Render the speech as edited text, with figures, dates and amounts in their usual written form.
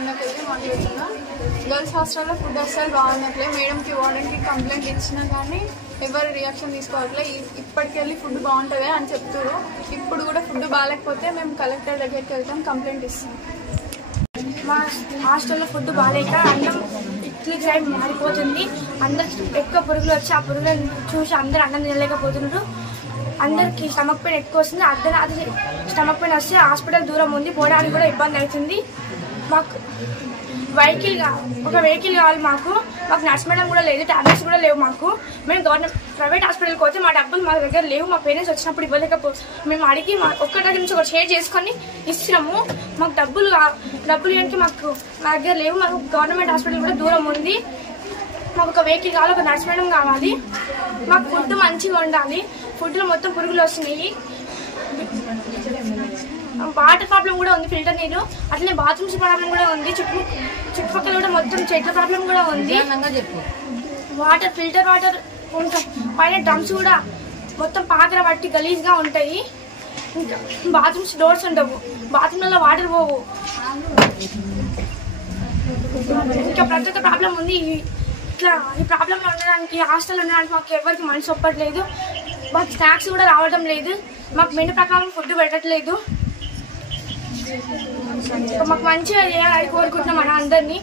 అన్నకైతే మాట్లాడుతున్నా. గర్ల్స్ హాస్టల్లో ఫుడ్ అస్సలు బాగున్నట్లే. మేడంకి వార్డెన్కి కంప్లైంట్ ఇచ్చినా కానీ ఎవరు రియాక్షన్ తీసుకోవట్లే. ఇప్పటికెళ్ళి ఫుడ్ బాగుంటుంది అని చెప్తారు. ఇప్పుడు కూడా ఫుడ్ బాగాలేకపోతే మేము కలెక్టర్ దగ్గరికి వెళ్తాం, కంప్లైంట్ ఇస్తాం. మా హాస్టల్లో ఫుడ్ బాగాలేక అన్నం ఇడ్లీ గ్రైండ్ మారిపోతుంది. అందరు ఎక్కువ పురుగులు వచ్చి ఆ పురుగులను చూసి అందరు అన్నం తినలేకపోతున్నారు. అందరికి స్టమక్ పెయిన్ ఎక్కువ వస్తుంది. అర్ధరాత్రి స్టమక్ పెయిన్ వస్తే హాస్పిటల్ దూరం ఉంది, పోవడానికి కూడా ఇబ్బంది అవుతుంది. మాకు ఒక వెహికల్ కావాలి. మాకు నర్స్ మేడం కూడా లేదు, టాబ్లెట్స్ కూడా లేవు. మేము గవర్నమెంట్ ప్రైవేట్ హాస్పిటల్కి పోతే మా డబ్బులు మా దగ్గర లేవు. మా పేరెంట్స్ వచ్చినప్పుడు మేము అడిగి ఒక్క దగ్గర నుంచి ఒకటి షేర్ చేసుకొని ఇస్తున్నాము. మాకు డబ్బులు ఏంటి మా దగ్గర లేవు. మాకు గవర్నమెంట్ హాస్పిటల్ కూడా దూరం ఉంది. మాకు ఒక వెహికల్ కావాలి, ఒక నర్స్ మేడం కావాలి. మాకు ఫుడ్ మంచిగా ఉండాలి. ఫుడ్లో మొత్తం పురుగులు వస్తున్నాయి. వాటర్ ప్రాబ్లం కూడా ఉంది, ఫిల్టర్ నీరు. అట్లనే బాత్రూమ్స్ ప్రాబ్లం కూడా ఉంది. చుట్టుపక్కల కూడా మొత్తం చెట్ల ప్రాబ్లం కూడా ఉంది. వాటర్ ఫిల్టర్ వాటర్ ఉంటాం. పైన డ్రమ్స్ కూడా మొత్తం పాత్ర పట్టి గలీజ్గా ఉంటాయి. ఇంకా బాత్రూమ్స్ డోర్స్ ఉండవు, బాత్రూమ్లలో వాటర్ పోవు. ఇంకా ప్రతి ఒక్క ప్రాబ్లం ఉంది. ఇట్లా ఈ ప్రాబ్లంలో ఉండడానికి హాస్టల్లో ఉండడానికి మాకు ఎవరికి మనసు ఒప్పట్లేదు. మాకు స్నాక్స్ కూడా రావడం లేదు. మాకు మెనూ ప్రకారం ఫుడ్ పెట్టట్లేదు. మాకు మంచిగా చేయాలని కోరుకుంటున్నాం మన అందరినీ.